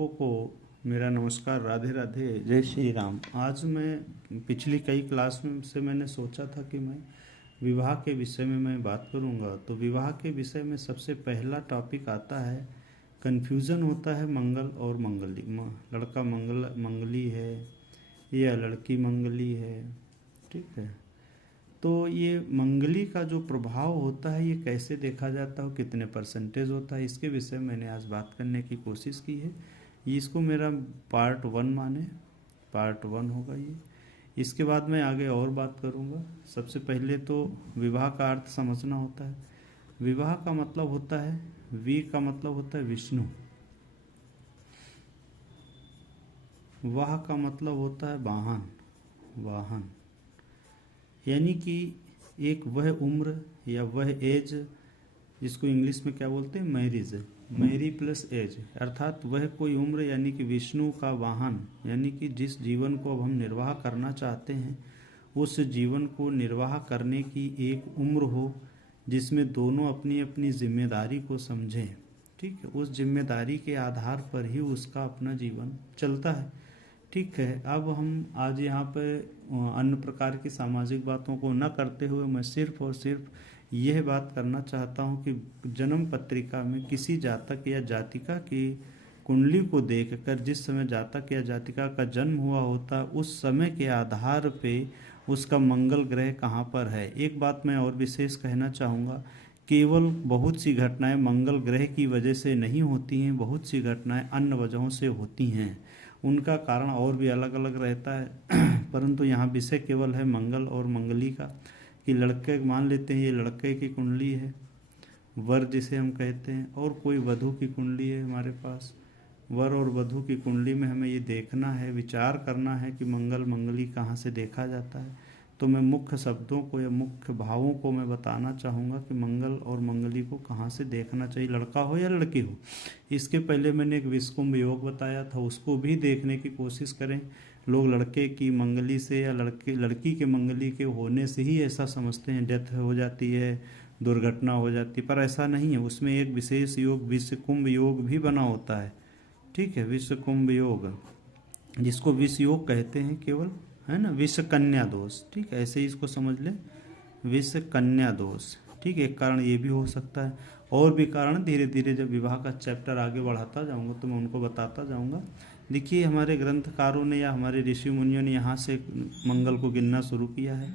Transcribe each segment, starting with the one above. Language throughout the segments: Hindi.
सबको को मेरा नमस्कार, राधे राधे, जय श्री राम। आज मैं पिछली कई क्लास में से मैंने सोचा था कि मैं विवाह के विषय में मैं बात करूंगा। तो विवाह के विषय में सबसे पहला टॉपिक आता है, कन्फ्यूज़न होता है मंगल और मंगली। लड़का मंगली है या लड़की मंगली है, ठीक है। तो ये मंगली का जो प्रभाव होता है ये कैसे देखा जाता है, कितने परसेंटेज होता है, इसके विषय में मैंने आज बात करने की कोशिश की है। ये इसको मेरा पार्ट 1 माने, पार्ट 1 होगा ये। इसके बाद मैं आगे और बात करूँगा। सबसे पहले तो विवाह का अर्थ समझना होता है। विवाह का मतलब होता है, वी का मतलब होता है विष्णु, वाह का मतलब होता है वाहन, वाहन, यानी कि एक वह उम्र या वह एज जिसको इंग्लिश में क्या बोलते हैं, मैरिज, मैरी प्लस एज, अर्थात वह कोई उम्र यानी कि विष्णु का वाहन, यानी कि जिस जीवन को अब हम निर्वाह करना चाहते हैं उस जीवन को निर्वाह करने की एक उम्र हो जिसमें दोनों अपनी अपनी जिम्मेदारी को समझें, ठीक है। उस जिम्मेदारी के आधार पर ही उसका अपना जीवन चलता है, ठीक है। अब हम आज यहाँ पर अन्य प्रकार की सामाजिक बातों को न करते हुए मैं सिर्फ और सिर्फ यह बात करना चाहता हूँ कि जन्म पत्रिका में किसी जातक या जातिका की कुंडली को देखकर जिस समय जातक या जातिका का जन्म हुआ होता उस समय के आधार पे उसका मंगल ग्रह कहाँ पर है। एक बात मैं और विशेष कहना चाहूँगा, केवल बहुत सी घटनाएं मंगल ग्रह की वजह से नहीं होती हैं, बहुत सी घटनाएं अन्य वजहों से होती हैं, उनका कारण और भी अलग अलग रहता है परंतु यहाँ विषय केवल है मंगल और मंगली का। कि लड़के मान लेते हैं ये लड़के की कुंडली है, वर जिसे हम कहते हैं, और कोई वधू की कुंडली है हमारे पास। वर और वधू की कुंडली में हमें ये देखना है, विचार करना है कि मंगल मंगली कहाँ से देखा जाता है। तो मैं मुख्य शब्दों को या मुख्य भावों को मैं बताना चाहूँगा कि मंगल और मंगली को कहाँ से देखना चाहिए, लड़का हो या लड़की हो। इसके पहले मैंने एक विषकुंभ योग बताया था, उसको भी देखने की कोशिश करें। लोग लड़के की मंगली से या लड़की के मंगली के होने से ही ऐसा समझते हैं डेथ हो जाती है, दुर्घटना हो जाती है, पर ऐसा नहीं है। उसमें एक विशेष योग विषकुंभ योग भी बना होता है, ठीक है। विषकुंभ योग जिसको विष योग कहते हैं केवल, है ना, विष कन्या दोष, ठीक है, ऐसे ही इसको समझ ले, विष कन्या दोष, ठीक है। एक कारण ये भी हो सकता है, और भी कारण धीरे धीरे जब विवाह का चैप्टर आगे बढ़ाता जाऊंगा तो मैं उनको बताता जाऊंगा। देखिए हमारे ग्रंथकारों ने या हमारे ऋषि मुनियों ने यहाँ से मंगल को गिनना शुरू किया है।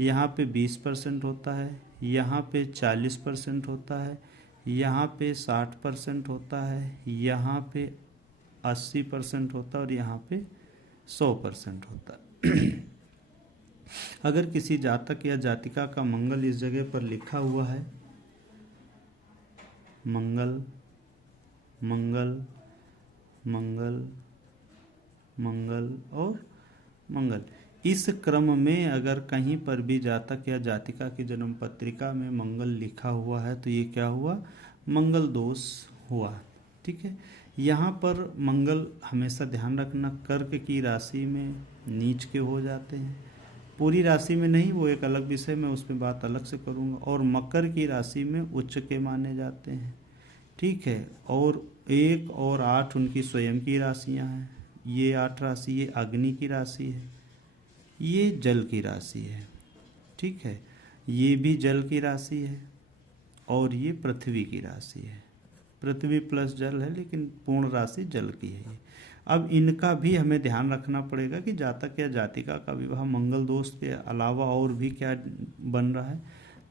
यहाँ पे 20% होता है, यहाँ पे 40% होता है, यहाँ पे 60% होता है, यहाँ पे 80% होता है और यहाँ पे 100% होता है। अगर किसी जातक या जातिका का मंगल इस जगह पर लिखा हुआ है, मंगल मंगल मंगल मंगल और मंगल, इस क्रम में अगर कहीं पर भी जातक या जातिका की जन्म पत्रिका में मंगल लिखा हुआ है तो ये क्या हुआ, मंगल दोष हुआ, ठीक है। यहाँ पर मंगल हमेशा ध्यान रखना कर्क की राशि में नीच के हो जाते हैं, पूरी राशि में नहीं, वो एक अलग विषय में उसमें बात अलग से करूँगा, और मकर की राशि में उच्च के माने जाते हैं, ठीक है। और 1 और 8 उनकी स्वयं की राशियाँ हैं। ये 8 राशि ये अग्नि की राशि है, ये जल की राशि है, ठीक है, ये भी जल की राशि है, और ये पृथ्वी की राशि है। पृथ्वी प्लस जल है लेकिन पूर्ण राशि जल की है ये। अब इनका भी हमें ध्यान रखना पड़ेगा कि जातक या जातिका का विवाह मंगल दोष के अलावा और भी क्या बन रहा है।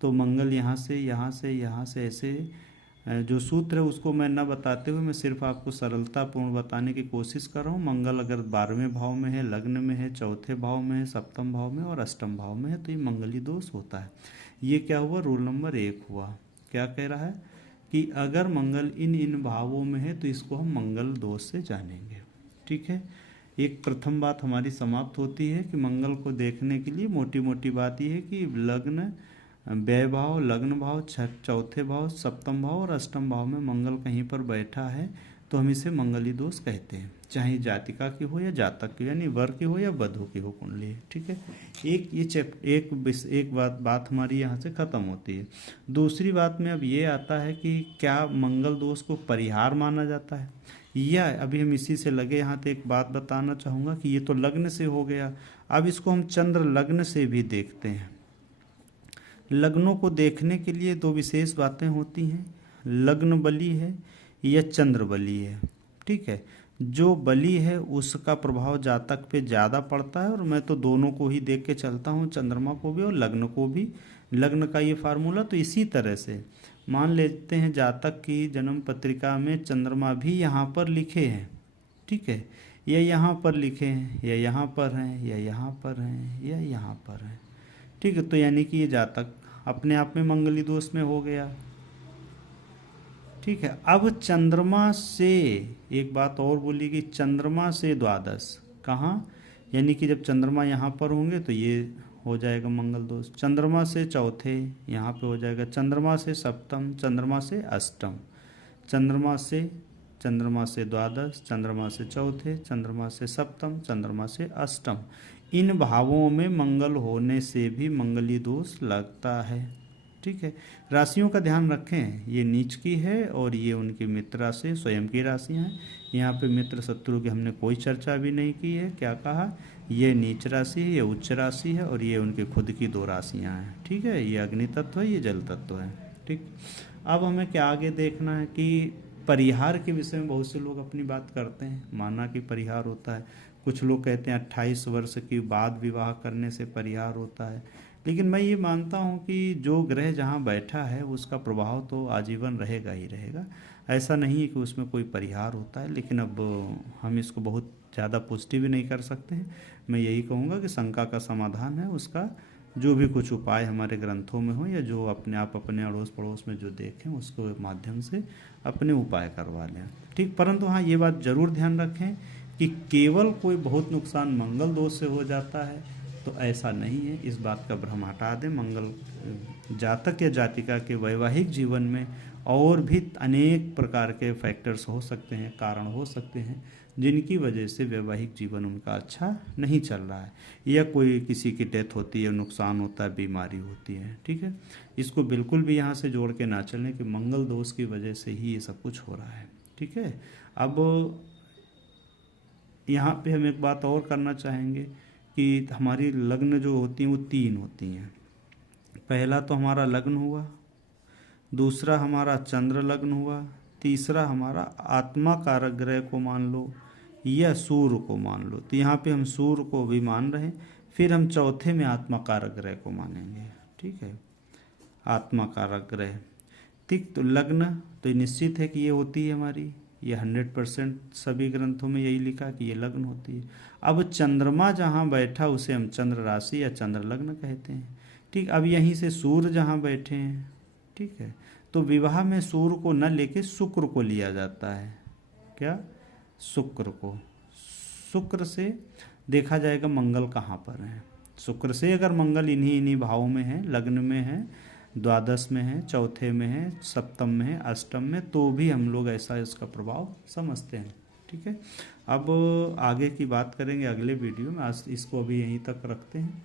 तो मंगल यहाँ से यहाँ से यहाँ से ऐसे जो सूत्र है उसको मैं न बताते हुए मैं सिर्फ आपको सरलतापूर्ण बताने की कोशिश कर रहा हूँ। मंगल अगर 12वें भाव में है, लग्न में है, चौथे भाव में है, सप्तम भाव में और अष्टम भाव में है तो ये मंगली दोष होता है। ये क्या हुआ, रूल नंबर 1 हुआ। क्या कह रहा है कि अगर मंगल इन इन भावों में है तो इसको हम मंगल दोष से जानेंगे, ठीक है। एक प्रथम बात हमारी समाप्त होती है कि मंगल को देखने के लिए मोटी मोटी बात यह है कि लग्न व्यय भाव, लग्न भाव, चौथे भाव, सप्तम भाव और अष्टम भाव में मंगल कहीं पर बैठा है तो हम इसे मंगली दोष कहते हैं, चाहे जातिका की हो या जातक की, यानी वर की हो या वधू की हो कुंडली, ठीक है। एक बात हमारी यहाँ से खत्म होती है। दूसरी बात में अब ये आता है कि क्या मंगल दोष को परिहार माना जाता है। या अभी हम इसी से लगे यहाँ तो एक बात बताना चाहूँगा कि ये तो लग्न से हो गया, अब इसको हम चंद्र लग्न से भी देखते हैं। लग्नों को देखने के लिए दो विशेष बातें होती हैं, लग्न बली है या चंद्र बली है। ठीक है, जो बली है उसका प्रभाव जातक पे ज़्यादा पड़ता है, और मैं तो दोनों को ही देख के चलता हूँ, चंद्रमा को भी और लग्न को भी। लग्न का ये फार्मूला तो इसी तरह से मान लेते हैं, जातक की जन्म पत्रिका में चंद्रमा भी यहाँ पर लिखे हैं, ठीक है, या यहाँ पर लिखे हैं, या यहाँ पर हैं, या यहाँ पर हैं, या यहाँ पर हैं। ठीक है, तो यानी कि ये जातक अपने आप में मंगली दोष में हो गया। ठीक है, अब चंद्रमा से एक बात और बोली कि चंद्रमा से द्वादश कहाँ, यानी कि जब चंद्रमा यहाँ पर होंगे तो ये हो जाएगा मंगल दोष, चंद्रमा से चौथे यहाँ पे हो जाएगा, चंद्रमा से सप्तम, चंद्रमा से अष्टम, चंद्रमा से द्वादश, चंद्रमा से चौथे, चंद्रमा से सप्तम, चंद्रमा से अष्टम, इन भावों में मंगल होने से भी मंगली दोष लगता है। ठीक है, राशियों का ध्यान रखें, ये नीच की है और ये उनकी मित्र राशि स्वयं की राशियाँ हैं। यहाँ पे मित्र शत्रु की हमने कोई चर्चा भी नहीं की है। क्या कहा, ये नीच राशि है, ये उच्च राशि है, और ये उनकी खुद की दो राशियाँ हैं। ठीक है, ये अग्नि तत्व है, ये जल तत्व है। ठीक, अब हमें क्या आगे देखना है कि परिहार के विषय में बहुत से लोग अपनी बात करते हैं, माना कि परिहार होता है, कुछ लोग कहते हैं 28 वर्ष के बाद विवाह करने से परिहार होता है, लेकिन मैं ये मानता हूँ कि जो ग्रह जहाँ बैठा है उसका प्रभाव तो आजीवन रहेगा ही रहेगा। ऐसा नहीं है कि उसमें कोई परिहार होता है, लेकिन अब हम इसको बहुत ज़्यादा पुष्टि भी नहीं कर सकते हैं। मैं यही कहूँगा कि शंका का समाधान है, उसका जो भी कुछ उपाय हमारे ग्रंथों में हो या जो अपने आप अपने अड़ोस पड़ोस में जो देखें उसको माध्यम से अपने उपाय करवा लें। ठीक, परंतु हाँ ये बात ज़रूर ध्यान रखें कि केवल कोई बहुत नुकसान मंगल दोष से हो जाता है, तो ऐसा नहीं है, इस बात का भ्रम हटा दें। मंगल जातक या जातिका के वैवाहिक जीवन में और भी अनेक प्रकार के फैक्टर्स हो सकते हैं, कारण हो सकते हैं, जिनकी वजह से वैवाहिक जीवन उनका अच्छा नहीं चल रहा है, या कोई किसी की डेथ होती है, नुकसान होता है, बीमारी होती है। ठीक है, इसको बिल्कुल भी यहाँ से जोड़ के ना चलें कि मंगल दोष की वजह से ही ये सब कुछ हो रहा है। ठीक है, अब यहाँ पे हम एक बात और करना चाहेंगे कि हमारी लग्न जो होती हैं वो 3 होती हैं। पहला तो हमारा लग्न हुआ, दूसरा हमारा चंद्र लग्न हुआ, तीसरा हमारा आत्मा कारक ग्रह को मान लो या सूर्य को मान लो। तो यहाँ पे हम सूर्य को भी मान रहे हैं, फिर हम चौथे में आत्मा कारक ग्रह को मानेंगे। ठीक है, आत्मा कारक ग्रह। ठीक, तो लग्न तो निश्चित है कि ये होती है हमारी, ये 100% सभी ग्रंथों में यही लिखा कि ये लग्न होती है। अब चंद्रमा जहाँ बैठा उसे हम चंद्र राशि या चंद्र लग्न कहते हैं। ठीक, अब यहीं से सूर्य जहाँ बैठे हैं, ठीक है, तो विवाह में सूर्य को न लेके शुक्र को लिया जाता है। क्या, शुक्र को, शुक्र से देखा जाएगा मंगल कहाँ पर है। शुक्र से अगर मंगल इन्हीं भावों में है, लग्न में है, द्वादश में है, चौथे में है, सप्तम में है, अष्टम में, तो भी हम लोग ऐसा इसका प्रभाव समझते हैं। ठीक है, अब आगे की बात करेंगे अगले वीडियो में। आज इसको अभी यहीं तक रखते हैं।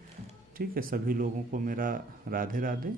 ठीक है, सभी लोगों को मेरा राधे राधे।